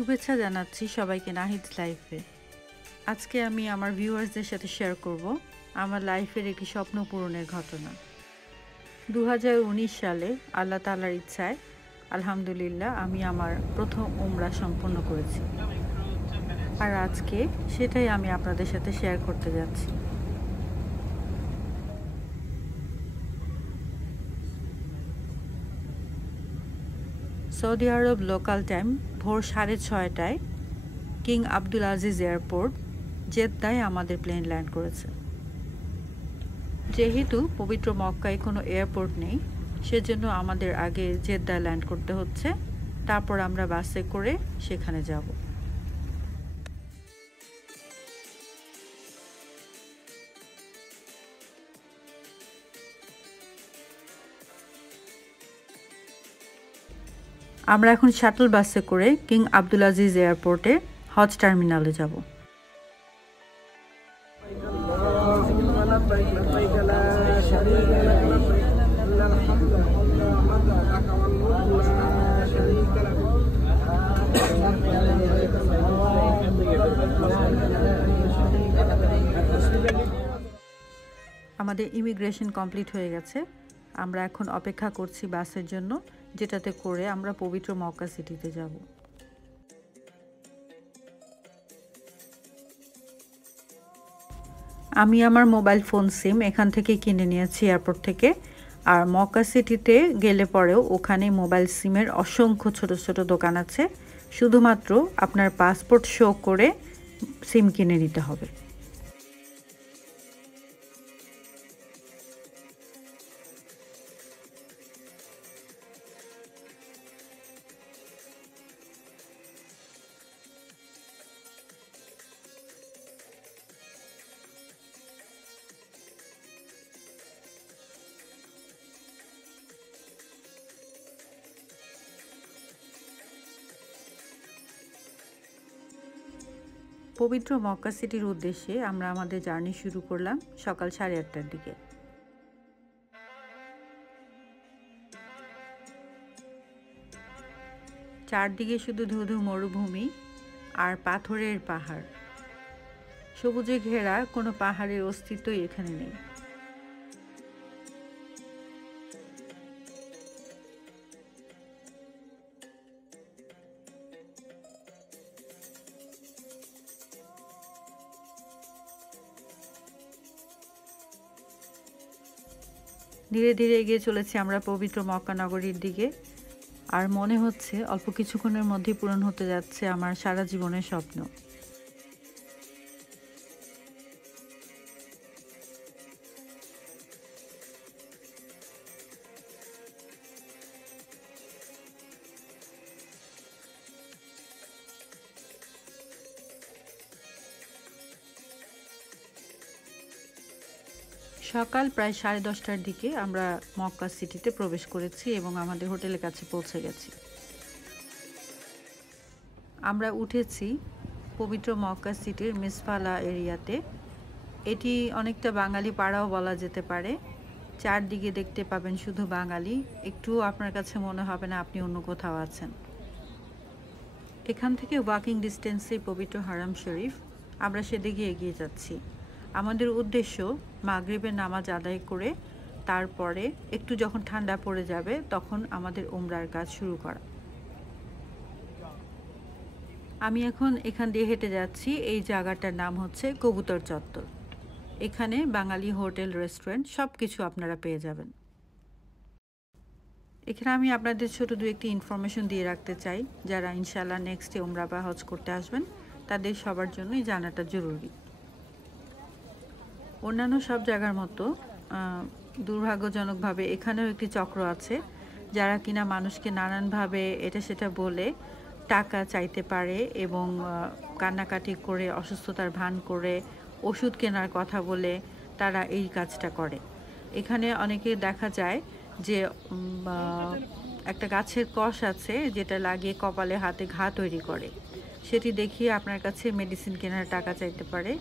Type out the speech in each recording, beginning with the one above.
শুভেচ্ছা জানাচ্ছি সবাইকে নাহিদস লাইফে। আজকে আমি আমার ভিউয়ার্সদের সাথে শেয়ার করব আমার লাইফের একটি স্বপ্ন পূরণের ঘটনা। 2019 সালে আল্লাহ তাআলার ইচ্ছায় আলহামদুলিল্লাহ আমি আমার প্রথম উমরা সম্পন্ন করেছি, আর আজকে সেটাই আমি আপনাদের সাথে শেয়ার করতে যাচ্ছি। সৌদি আরব লোকাল টাইম ভোর 6:30টায় কিং আব্দুল আজিজ এয়ারপোর্ট জেদ্দায় আমাদের প্লেন ল্যান্ড করেছে। যেহেতু পবিত্র মক্কায় কোনো এয়ারপোর্ট নেই, সেজন্য আমাদের আগে জেদ্দায় ল্যান্ড করতে হচ্ছে, তারপর আমরা বাসে করে সেখানে যাব। আমরা এখন শাটল বাসে করে কিং আব্দুল আজিজ এয়ারপোর্টে হজ টার্মিনালে যাব। আমাদের ইমিগ্রেশন কমপ্লিট হয়ে গেছে। আমরা এখন অপেক্ষা করছি বাসের জন্য, যেটাতে করে আমরা পবিত্র মক্কা সিটিতে যাব। আমি আমার মোবাইল ফোন সিম এখান থেকে কিনে নিয়েছি এয়ারপোর্ট থেকে, আর মক্কা সিটিতে গেলে পরেও ওখানে মোবাইল সিমের অসংখ্য ছোট ছোট দোকান আছে। শুধুমাত্র আপনার পাসপোর্ট শো করে সিম কিনে নিতে হবে। পবিত্র মক্কা সিটির উদ্দেশ্যে আমরা আমাদের জার্নি শুরু করলাম সকাল 8:30টার দিকে। চারদিকে শুধু ধুধু মরুভূমি আর পাথরের পাহাড়, সবুজে ঘেরা কোনো পাহাড়ের অস্তিত্বই এখানে নেই। ধীরে ধীরে এগিয়ে চলেছি আমরা পবিত্র মক্কা নগরীর দিকে, আর মনে হচ্ছে অল্প কিছুক্ষণের মধ্যেই পূরণ হতে যাচ্ছে আমার সারা জীবনের স্বপ্ন। সকাল প্রায় 10:30টার দিকে আমরা মক্কা সিটিতে প্রবেশ করেছি এবং আমাদের হোটেলের কাছে পৌঁছে গেছি। আমরা উঠেছি পবিত্র মক্কা সিটির মিসফালা এরিয়াতে। এটি অনেকটা বাঙালি পাড়াও বলা যেতে পারে। চারদিকে দেখতে পাবেন শুধু বাঙালি, একটু আপনার কাছে মনে হবে না আপনি অন্য কোথাও আছেন। এখান থেকে ওয়াকিং ডিস্টেন্সে পবিত্র হারাম শরীফ, আমরা সেদিকে এগিয়ে যাচ্ছি। আমাদের উদ্দেশ্য মাগরিবের নামাজ আদায় করে তারপরে একটু যখন ঠান্ডা পড়ে যাবে তখন আমাদের উমরার কাজ শুরু করা। আমি এখন এখান দিয়ে হেঁটে যাচ্ছি। এই জায়গাটার নাম হচ্ছে কবুতর চত্বর। এখানে বাঙালি হোটেল, রেস্টুরেন্ট সব কিছু আপনারা পেয়ে যাবেন। এখানে আমি আপনাদের ছোট দু একটি ইনফরমেশন দিয়ে রাখতে চাই। যারা ইনশাআল্লাহ নেক্সটে উমরা বা হজ করতে আসবেন তাদের সবার জন্যই জানাটা জরুরি। অন্যান্য সব জায়গার মতো দুর্ভাগ্যজনকভাবে এখানেও একটি চক্র আছে, যারা কিনা মানুষকে নানানভাবে এটা সেটা বলে টাকা চাইতে পারে এবং কান্নাকাটি করে, অসুস্থতার ভান করে, ওষুধ কেনার কথা বলে তারা এই কাজটা করে। এখানে অনেকে দেখা যায় যে একটা গাছের কষ আছে যেটা লাগিয়ে কপালে হাতে ঘা তৈরি করে, সেটি দেখিয়ে আপনার কাছে মেডিসিন কেনার টাকা চাইতে পারে।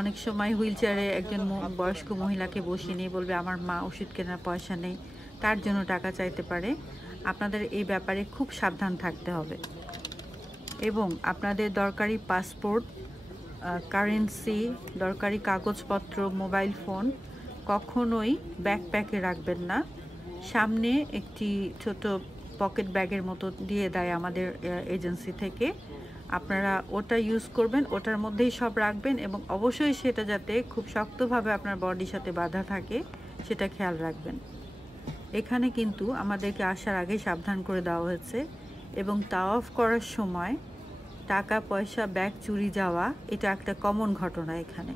অনেক সময় হুইলচেয়ারে একজন বয়স্ক মহিলাকে বসিয়ে নিয়ে বলবে আমার মা ওষুধ কেনার পয়সা নেই, তার জন্য টাকা চাইতে পারে। আপনাদের এই ব্যাপারে খুব সাবধান থাকতে হবে। এবং আপনাদের দরকারি পাসপোর্ট, কারেন্সি, দরকারি কাগজপত্র, মোবাইল ফোন কখনোই ব্যাকপ্যাকে রাখবেন না। সামনে একটি ছোট পকেট ব্যাগের মতো দিয়ে দেয় আমাদের এজেন্সি থেকে, আপনারা ওটা ইউজ করবেন, ওটার মধ্যেই সব রাখবেন এবং অবশ্যই সেটা যাতে খুব শক্তভাবে আপনার বডির সাথে বাঁধা থাকে সেটা খেয়াল রাখবেন। এখানে কিন্তু আমাদেরকে আসার আগে সাবধান করে দেওয়া হয়েছে এবং তাওয়াফ করার সময় টাকা পয়সা ব্যাগ চুরি যাওয়া এটা একটা কমন ঘটনা এখানে,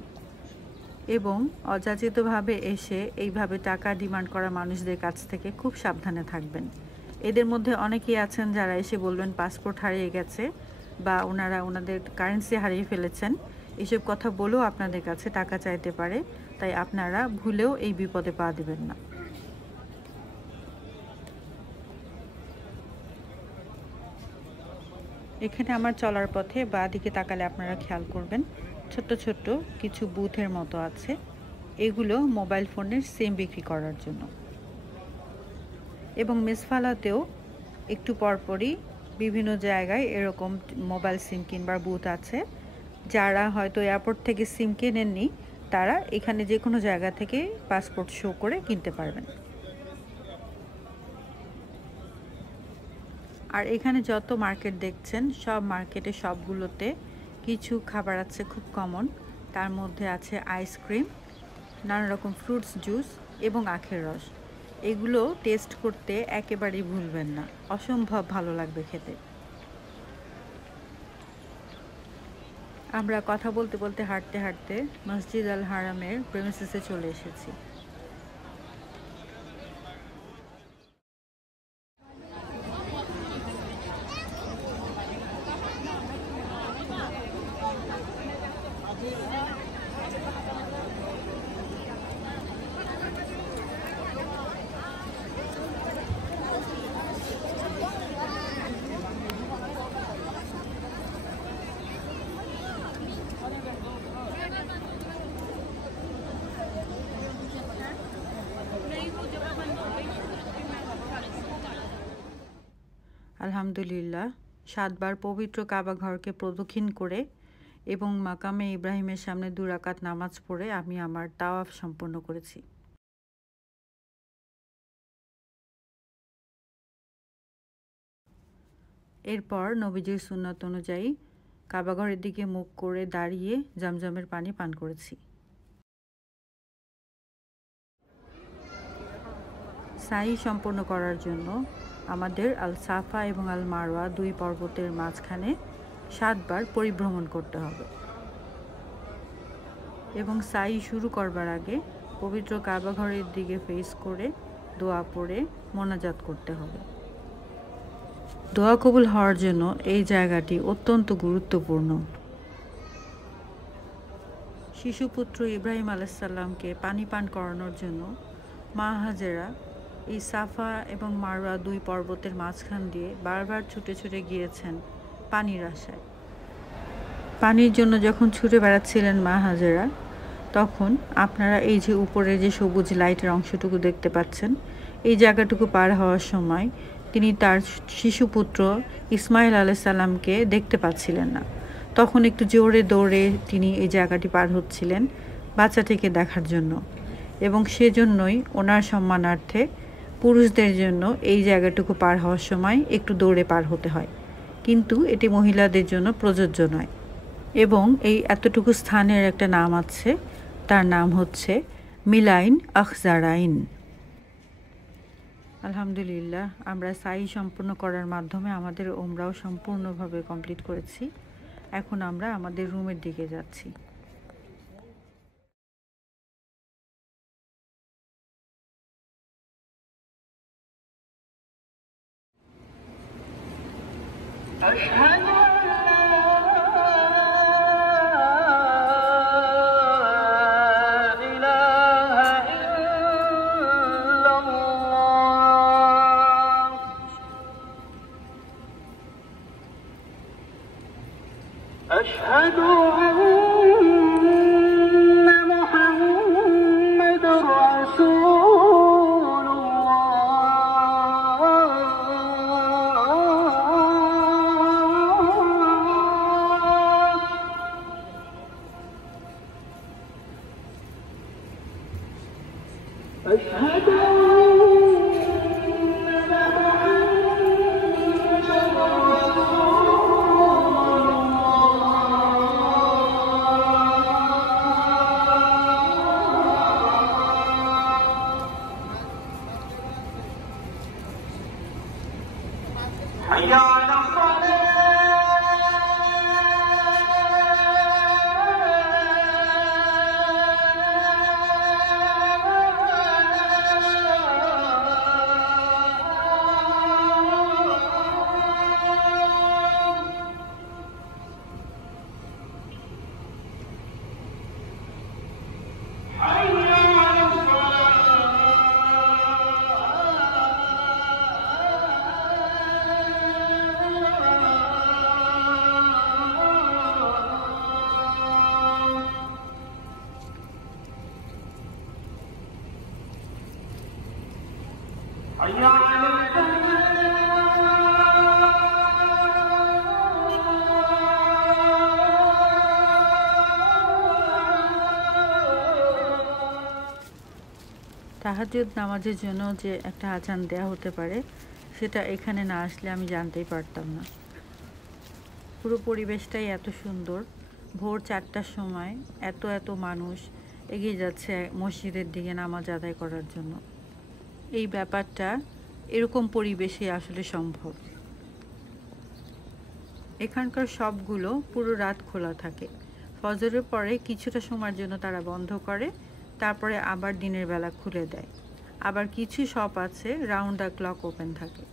এবং অযাচিতভাবে এসে এইভাবে টাকা ডিমান্ড করা মানুষদের কাছ থেকে খুব সাবধানে থাকবেন। এদের মধ্যে অনেকেই আছেন যারা এসে বলবেন পাসপোর্ট হারিয়ে গেছে বা ওনাদের কারেন্সি হারিয়ে ফেলেছেন, এসব কথা বলেও আপনাদের কাছে টাকা চাইতে পারে, তাই আপনারা ভুলেও এই বিপদে পা দিবেন না। এখানে আমার চলার পথে বাঁ দিকে তাকালে আপনারা খেয়াল করবেন ছোট্ট ছোট্ট কিছু বুথের মতো আছে, এগুলো মোবাইল ফোনের সিম বিক্রি করার জন্য। এবং মেসফালাতেও একটু পরপরই বিভিন্ন জায়গায় এরকম মোবাইল সিম কিনবার বুথ আছে। যারা হয়তো এয়ারপোর্ট থেকে সিম কেনেননি তারা এখানে যে কোনো জায়গা থেকে পাসপোর্ট শো করে কিনতে পারবেন। আর এখানে যত মার্কেট দেখছেন সব মার্কেটে সবগুলোতে কিছু খাবার আছে খুব কমন, তার মধ্যে আছে আইসক্রিম, নানা রকম ফ্রুটস জুস এবং আখের রস। এগুলো টেস্ট করতে একেবারেই ভুলবেন না, অসম্ভব ভালো লাগবে খেতে। আমরা কথা বলতে বলতে হাঁটতে হাঁটতে মসজিদ আল হারামের প্রেমিসিসে চলে এসেছি। আলহামদুলিল্লাহ, 7 বার পবিত্র কাবা ঘরকে প্রদক্ষিণ করে এবং মাকামে ইব্রাহিমের সামনে 2 রাকাত নামাজ পড়ে আমি আমার তাওয়াফ সম্পন্ন করেছি। এরপর নবীজির সুন্নত অনুযায়ী কাবা ঘরের দিকে মুখ করে দাঁড়িয়ে জমজমের পানি পান করেছি। সাই সম্পন্ন করার জন্য আমাদের আল সাফা এবং আল মারওয়া 2 পর্বতের মাঝখানে 7 বার পরিভ্রমণ করতে হবে এবং সাই শুরু করবার আগে পবিত্র কাবা ঘরের দিকে ফেস করে দোয়া পড়ে মোনাজাত করতে হবে। দোয়া কবুল হওয়ার জন্য এই জায়গাটি অত্যন্ত গুরুত্বপূর্ণ। শিশুপুত্র ইব্রাহিম আলাইহিস সালামকে পানি পান করানোর জন্য মা হাজেরা এই সাফা এবং মারওয়া 2 পর্বতের মাঝখান দিয়ে বারবার ছুটে ছুটে গিয়েছেন পানির আশায়। পানির জন্য যখন ছুটে বেড়াচ্ছিলেন মা হাজেরা, তখন আপনারা এই যে উপরে যে সবুজ লাইটের অংশটুকু দেখতে পাচ্ছেন, এই জায়গাটুকু পার হওয়ার সময় তিনি তার শিশুপুত্র ইসমাইল আলাইহিস সালামকে দেখতে পাচ্ছিলেন না। তখন একটু জোরে দৌড়ে তিনি এই জায়গাটি পার হচ্ছিলেন বাচ্চাটিকে দেখার জন্য, এবং সেজন্যই ওনার সম্মানার্থে পুরুষদের জন্য এই জায়গাটুকু পার হওয়ার সময় একটু দৌড়ে পার হতে হয়, কিন্তু এটি মহিলাদের জন্য প্রযোজ্য নয়। এবং এই এতটুকু স্থানের একটা নাম আছে, তার নাম হচ্ছে মিলাইন আখজারাইন। আলহামদুলিল্লাহ, আমরা সাই সম্পূর্ণ করার মাধ্যমে আমাদের ওমরাও সম্পূর্ণভাবে কমপ্লিট করেছি। এখন আমরা আমাদের রুমের দিকে যাচ্ছি। أشهد أن محمد رسول الله أشهد أن حي على তাহাজ্জুদ নামাজের জন্য যে একটা আজান দেয়া হতে পারে সেটা এখানে না আসলে আমি জানতেই পারতাম না। পুরো পরিবেশটাই এত সুন্দর। ভোর 4টার সময় এত মানুষ এগিয়ে যাচ্ছে মসজিদের দিকে নামাজ আদায় করার জন্য। এই ব্যাপারটা এরকম পরিবেশে আসলে সম্ভব। এখানকার সবগুলো পুরো রাত খোলা থাকে। ফজরের পরে কিছুটা সময়ের জন্য তারা বন্ধ করে, তারপরে আবার দিনের বেলা খুলে দেয়। আবার কিছু শপ আছে রাউন্ড দ্য ক্লক ওপেন থাকে।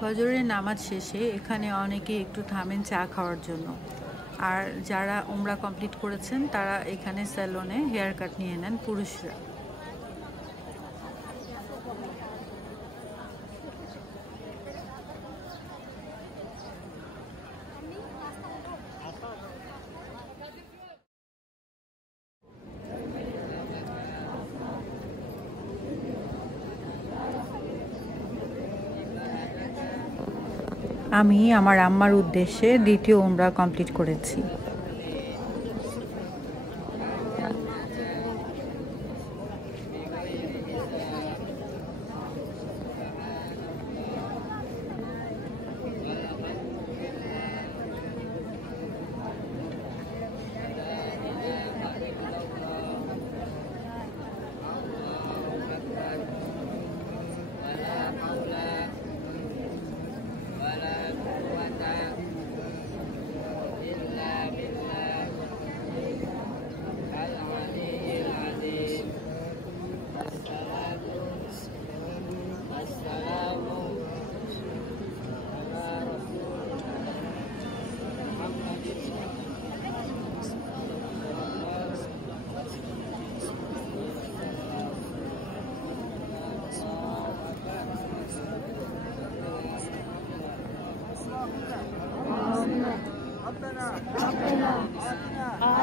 ফজরের নামাজ শেষে এখানে অনেকে একটু থামেন চা খাওয়ার জন্য। আর যারা উমরা কমপ্লিট করেছেন তারা এখানে স্যালনে হেয়ার কাট নিয়ে নেন পুরুষরা। আমি আমার আম্মার উদ্দেশ্যে দ্বিতীয় উমরা কমপ্লিট করেছি।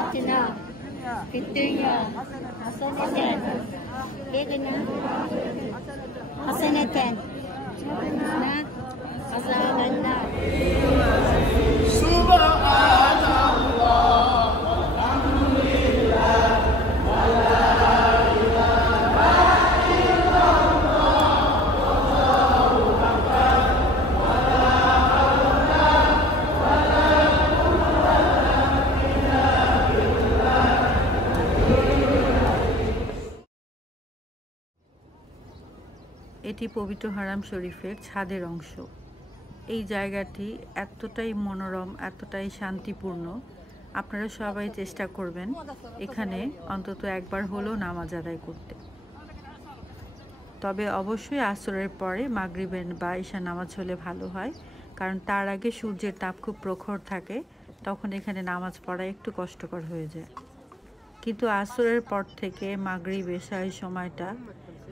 آتنا في الدنيا حسنة وقنا حسنة وقنا عذاب النار. سبحان الله والحمد لله ولا إله إلا الله والله أكبر ولا حول ولا قوة إلا بالله. এটি পবিত্র হারাম শরীফের ছাদের অংশ। এই জায়গাটি এতটাই মনোরম, এতটাই শান্তিপূর্ণ। আপনারা সবাই চেষ্টা করবেন এখানে অন্তত একবার হলেও নামাজ আদায় করতে। তবে অবশ্যই আসরের পরে মাগরিবের বা ঈশার নামাজ হলে ভালো হয়, কারণ তার আগে সূর্যের তাপ খুব প্রখর থাকে, তখন এখানে নামাজ পড়া একটু কষ্টকর হয়ে যায়। কিন্তু আসরের পর থেকে মাগরিব এশার সময়টা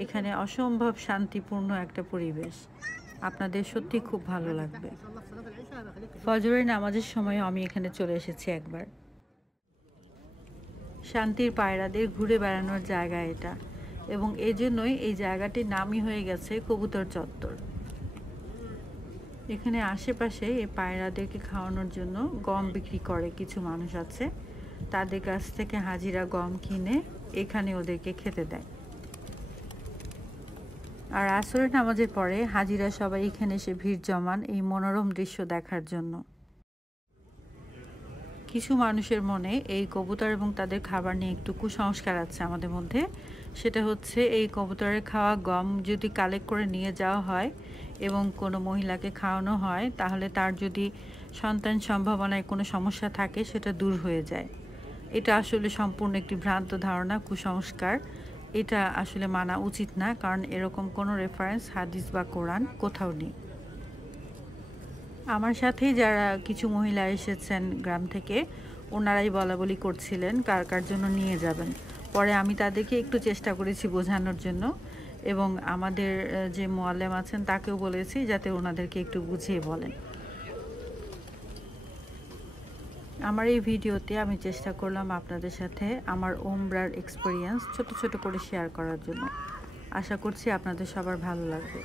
এখানে অসম্ভব শান্তিপূর্ণ একটা পরিবেশ, আপনাদের সত্যি খুব ভালো লাগবে। ফজরের নামাজের সময় আমি এখানে চলে এসেছি একবার। শান্তির পায়রাদের ঘুরে বেড়ানোর জায়গা এটা, এবং এই জন্যই এই জায়গাটির নামই হয়ে গেছে কবুতর চত্বর। এখানে আশেপাশে এই পায়রাদেরকে খাওয়ানোর জন্য গম বিক্রি করে কিছু মানুষ আছে, তাদের কাছ থেকে হাজিরা গম কিনে এখানে ওদেরকে খেতে দেয়। আর আসরের নামাজের পরে হাজিরা সবাই এখানে এসে ভিড় জমান এই মনোরম দৃশ্য দেখার জন্য। কিছু মানুষের মনে এই কবুতর এবং তাদের খাবার নিয়ে একটু কুসংস্কার আছে আমাদের মধ্যে। সেটা হচ্ছে এই কবুতরের খাওয়া গম যদি কালেক্ট করে নিয়ে যাওয়া হয় এবং কোনো মহিলাকে খাওয়ানো হয়, তাহলে তার যদি সন্তান সম্ভাবনায় কোনো সমস্যা থাকে সেটা দূর হয়ে যায়। এটা আসলে সম্পূর্ণ একটি ভ্রান্ত ধারণা, কুসংস্কার। এটা আসলে মানা উচিত না, কারণ এরকম কোনো রেফারেন্স হাদিস বা কোরআন কোথাও নেই। আমার সাথেই যারা কিছু মহিলা এসেছেন গ্রাম থেকে, ওনারাই বলাবলি করছিলেন কার কার জন্য নিয়ে যাবেন। পরে আমি তাদেরকে একটু চেষ্টা করেছি বোঝানোর জন্য, এবং আমাদের যে মুআল্লিম আছেন তাকেও বলেছি যাতে ওনাদেরকে একটু বুঝিয়ে বলেন। আমার এই ভিডিওতে আমি চেষ্টা করলাম আপনাদের সাথে আমার উমরার এক্সপেরিয়েন্স ছোট ছোট করে শেয়ার করার জন্য। আশা করছি আপনাদের সবার ভালো লাগবে।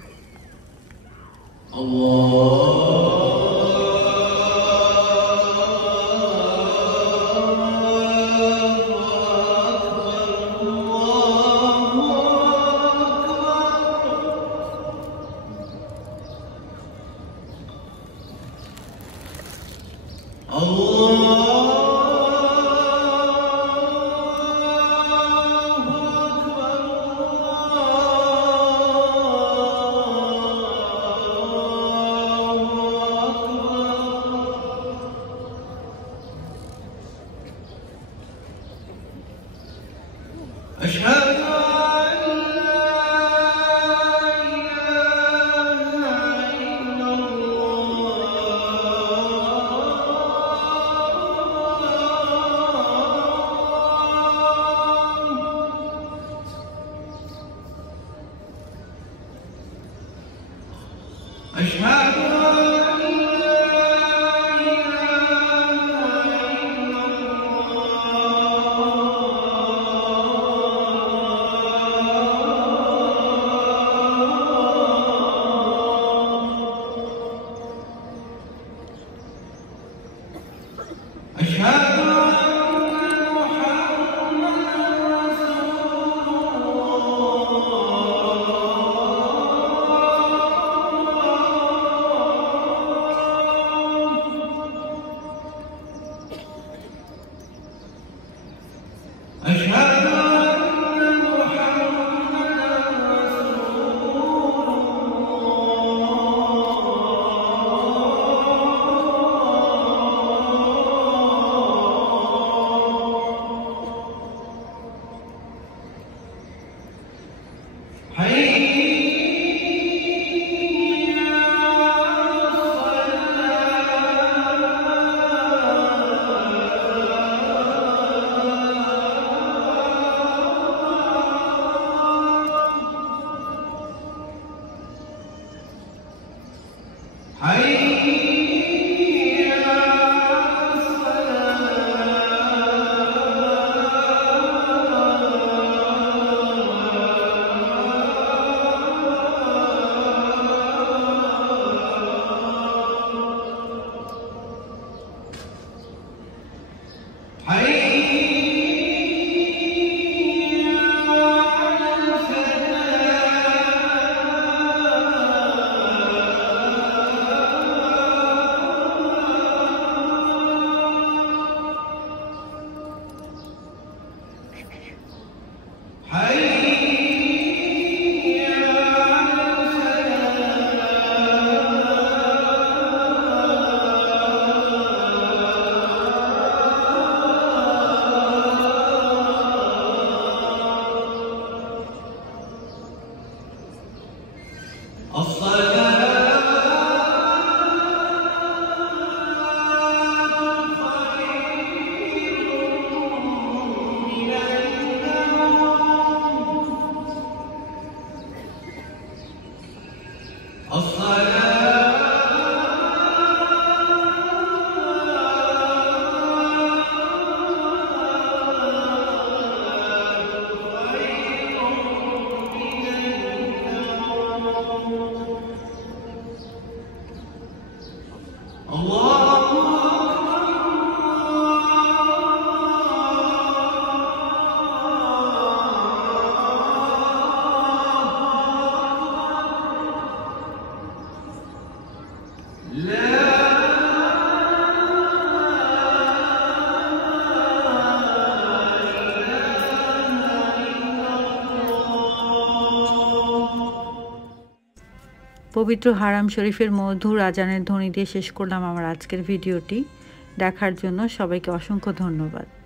পবিত্র হারাম শরীফের মধুর আজানের ধ্বনি দিয়ে শেষ করলাম আমার আজকের ভিডিওটি। দেখার জন্য সবাইকে অসংখ্য ধন্যবাদ।